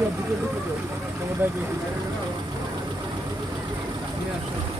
Thank you.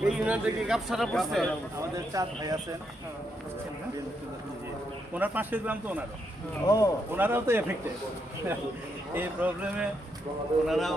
এই union থেকে গাপসাটা পড়ছে? আমাদের চার ভাই আছেন ওনার পাঁচশো গ্রাম তো ওনারও। ও। ওনারাও তো এফেক্টেড এই প্রবলেমে ওনারাও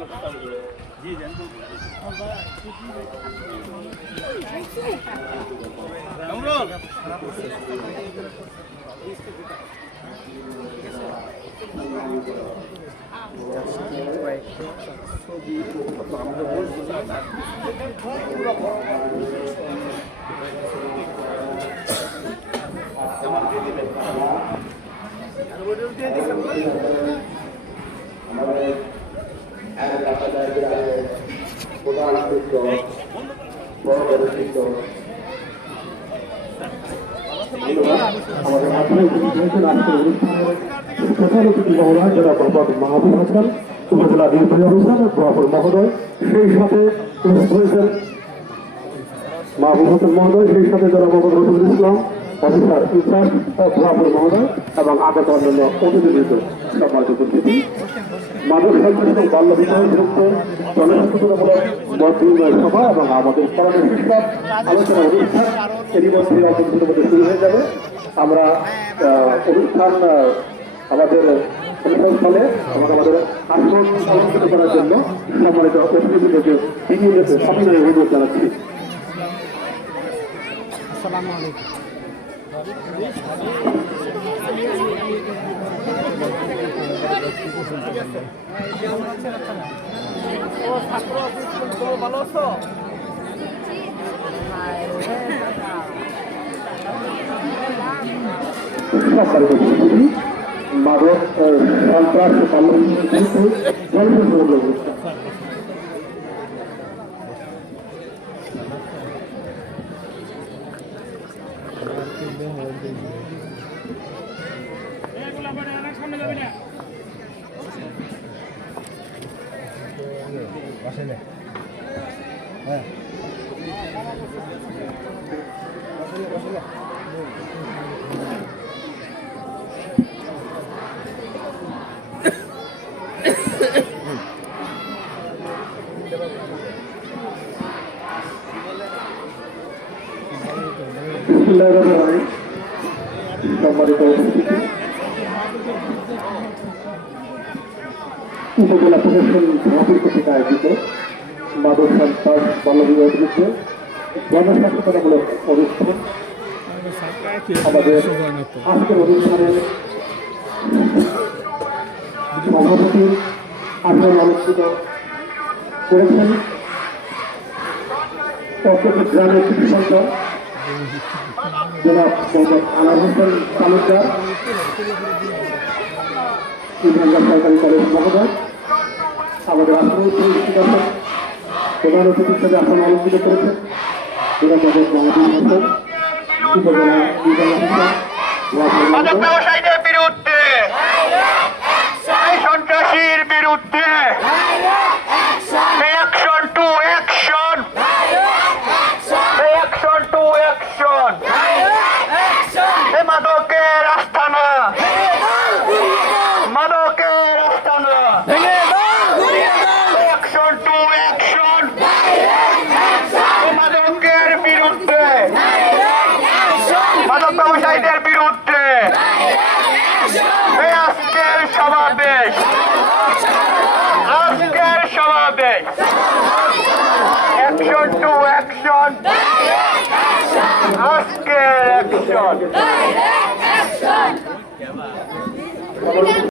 কথা বলুন জি কামরুল আমাদের মাধ্যমিক বিদ্যালয়ের আজকের অনুষ্ঠানের প্রধান অতিথি মহোদয় জেলা মোহাম্মদ মাহবুব হাসান উপজেলা নির্বাহী অফিসার মহোদয়, সেই সাথে উপস্থিত হয়েছেন মাহবুব হাসান মহোদয় সেই সাথে জেলা Mohammad Rafiqul Islam. Officer in charge বরাবর মহোদয় এবং আগত অন্যান্য অতিথিবৃন্দ সম্মানিত উপস্থিতি। মাদক সাহিত্য বাল্য বিবাহ বিরুদ্ধে জনসচেতনমূলক সভা এবং আমাদের পরামর্শ আলোচনা অনুষ্ঠান এরই মধ্যে মধ্যে শুরু হয়ে যাবে। আমরা অনুষ্ঠান আমাদের এবং আমাদের আসন অলঙ্কৃত করার জন্য সম্মানিত অতিথিদেরকে এগিয়ে যেতে সবিনয় অনুরোধ জানাচ্ছি। আহ, সন্ত্রাস ও বিরুদ্ধে জনসচেতনমূলক অনুষ্ঠান বিসমিল্লাহির রহমানির রহিম। সম্মানিত উপজেলা প্রশাসন সভাপতি কর্তৃক আয়োজিত মাদক সন্ত্রাস বাল্যবিবাহ বিরুদ্ধে জনসচেতনামূলক অনুষ্ঠান আমাদের আজকের অনুষ্ঠানে সভাপতি আসন আলোচিত করেছেন অত্যন্ত গ্রামের কৃষি মোহাম্মদ আনার হোসেন তালুকদার সরকারি কলেজ মহোদয় আমাদের অতিথি হিসেবে আসন আলোচিত নির্বাহী অফিসার নোয়াখালী মাদক বিরুদ্ধে সন্ত্রাসীর বিরুদ্ধে অ্যাকশন টু অ্যাকশন আজকের অ্যাকশন